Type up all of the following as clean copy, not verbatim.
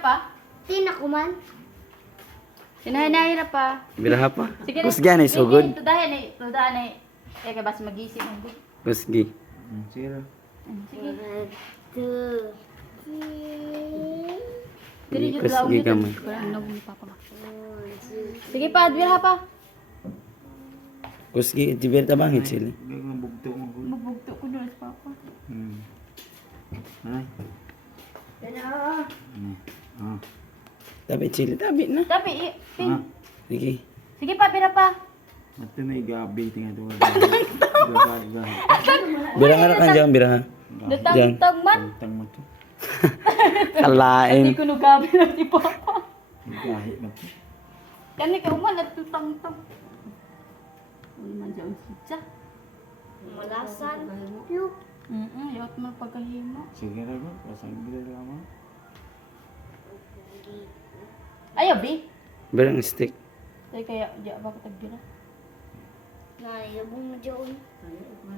pa? Tinakuman. Sinahirap pa. Biraha pa. Sige. Kusgan ay sugod. Tudahan ay. Eh, kaya basta mag-isip ang buk. Kusgi. Sige. Sige. Two. Dili yung Kusgi laon ka dito. man. Parang nabong papa ka. Sige pa, Adwira pa. Kusgi tibir tabangit sila. Gangang bugto mo. Mabugto ko doon sa papa. Ay. Ah. Tabi sila, tabi na. Tapi, pin. Sige. Sige pa, Bira pa. Ito may gabi tingnan to. Biraha ra kan jang biraha. Datang man. Tang mo to. Hindi Kalain. ko nugabi na si papa. Gahi na to. Kani ka uman at tutang-tang. Ano man dyan siya? Malasan. Look. Yawat man pagkahimo. Sige ra ba? Pasang bila lamang. Ayaw, Bi. Birang stick. Tay kaya, di ba ka tagbira? Nayabong mo dyan.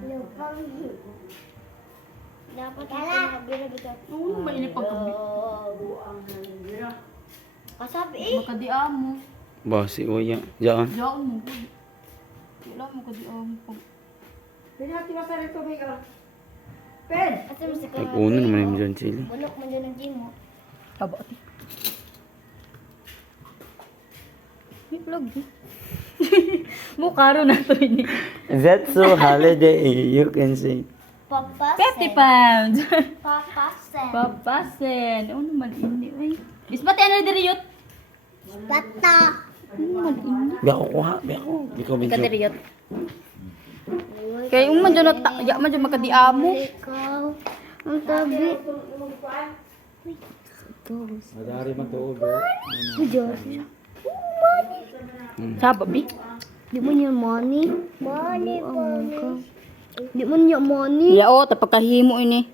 Lupang. Dapat nakabira bito. Oo, mainit pagkabi. Kasabi Makadiamo. Ba si Uya. Jaan. Diyan mo. Wala mo kadiamo pag... Asa mo si Nag-uno naman yung dyan sila. Bulok mo dyan ang gym mo. Taba, ati. May vlog, eh. Mukha ro na to ini. That's so holiday, you can say. Papasen. 50 pounds. Papasen. Papasen. Ano naman ini, ay. Bismati ano diri yut? Bata. Ano naman ini? Biya ko kuha, biya ko. Di ko Ka medyo. diri yut. Kaya yung man dyan ya man dyan makadiamo. Ikaw. Ang tabi. Madari man to. Diyos. Saba, Bi? Di mo niya money? Money, money. Di mo niya money? Ya, o, tapagkahimo ini.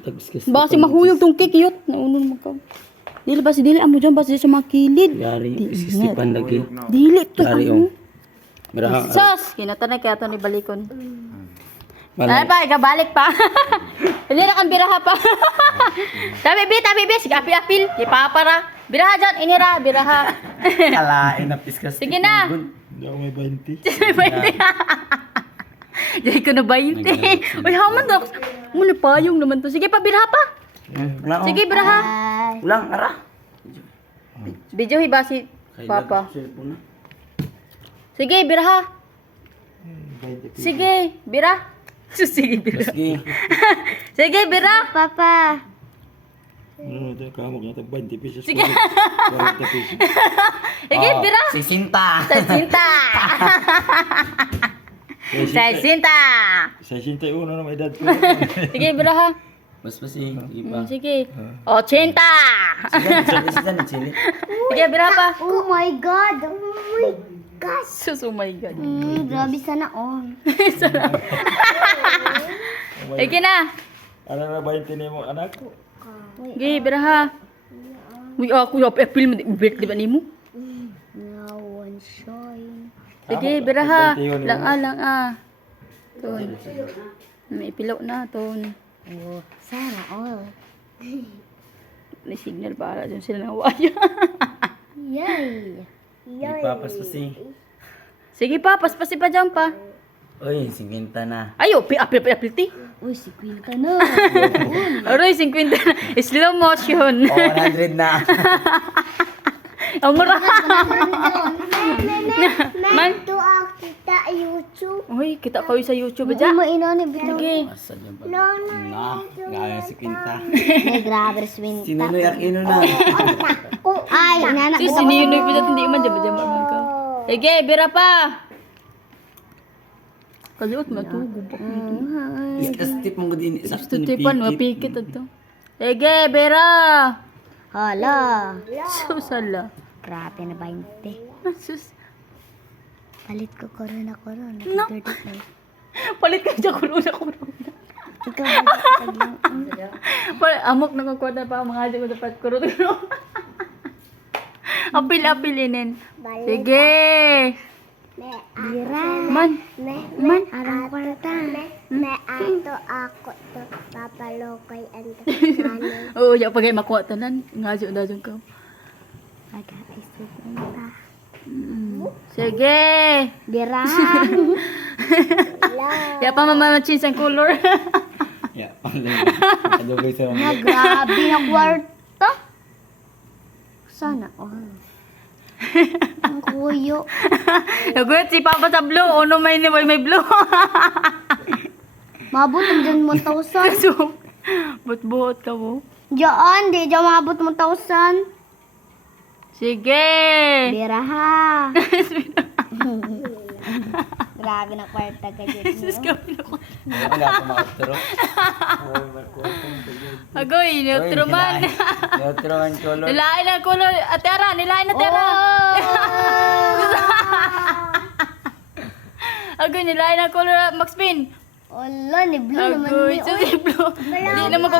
Tagskis. Baka si mahuyog tong cake yut. Naunon mo ka. Dili ba si dili amo dyan ba si sa mga kilid? Yari, iskisipan lagi. Dili to. Yari yung. Biraha. Sus! Kinatanay kaya ito ni Balikon. Ay Malay. pa, ikabalik pa. Hindi na kang biraha pa. Tabi, Bi. Sige, apil. Ipapara. Biraha dyan, inira, biraha. Kalain na piskas. Sige na. Hindi ako may 20. Jadi ko na 20. Uy, haman daw. Muna payong naman to. Sige pa, biraha pa. Ulang. Sige, biraha. Ulang, ara. Video hiba si Papa. Cellphone na. Sige, biraha. Sige, bira. Sige, bira. Sige. Sige, bira. Papa. Ano ito? Kamok na ito. 20 pesos. Sige. 40 pesos. Sige, bira. Sisinta. Sasinta. Sasinta. 61 na may edad ko. Sige, biraha. Mas pasi. Iba. Sige. 80. Sige, chili. Sige, biraha pa. Oh my God. Oh my gosh. Sus, oh my God. Grabe sana all. Sige na. Ano na 20 ni mo anak ko? Sige, biraha. Uy, ako yung apil mo. Birthday ba ni mo? No one showing. Sige, biraha. Lang Ton. May pilaw na, Ton. Oh, sana all. May signal para dyan sila ng waya. Yay. Ipapas pasi. Sige pa, paspasi pa dyan pa. Uy, 50 na. Ayo, apil ti. Uy, si Quinta na. Aroy, 50 na. Slow motion. Oh, 100 na. Ang mura. Man. Ito kita YouTube. Uy, kita kayo sa YouTube Diyan dyan. mo inoni bitaw. Sige. Asa dyan pa? No. Na, gaya si Quinta. Ay, grabe swing. Sinunoy akino na. Ay, nana. Si sininoy pa dyan, hindi man dyan man ka. Sige, bira pa. Kaliot, matugo pa. Iskas-tip mong din. Sakto ni Tipan, Pikit. mapikit ito. Sige, bira. Hala. Susala. Grabe na 20. Sus. Palit ko corona. No. 35. Palit ka dyan, corona. Ikaw Amok na kukuha pa mga dyan ko dapat corona. Apil-apilinin. Sige. Bira. Man. Man. Arang kwarta. Ato ako to. Papalokay ang nanay. Oo, ya pagay makuha tanan. Ngajo na dyan ka. Aga-isip na. Sige. Bira. Ya pa mamamachin ang color. Ya, pangling. Adobe sa Na, mga. grabe na kwarta. Sana all. Ang kuyo. Nagulat si Papa sa blue. Ono may ni may blue. Mabot ang dyan 1,000. So, buot-buot ka mo. Diyan, di dyan mabot 1,000. Sige. Bira ha. Grabe na kwarta ka dyan. Wala ko makaturo. Agoy, neutro man. Neutro man color. Nilain ang color. Atera, nilain na tera. Agoy, nilain ang color. Max Pin. Ala, ni blue naman Agoy, ni. so blue. Hindi naman ko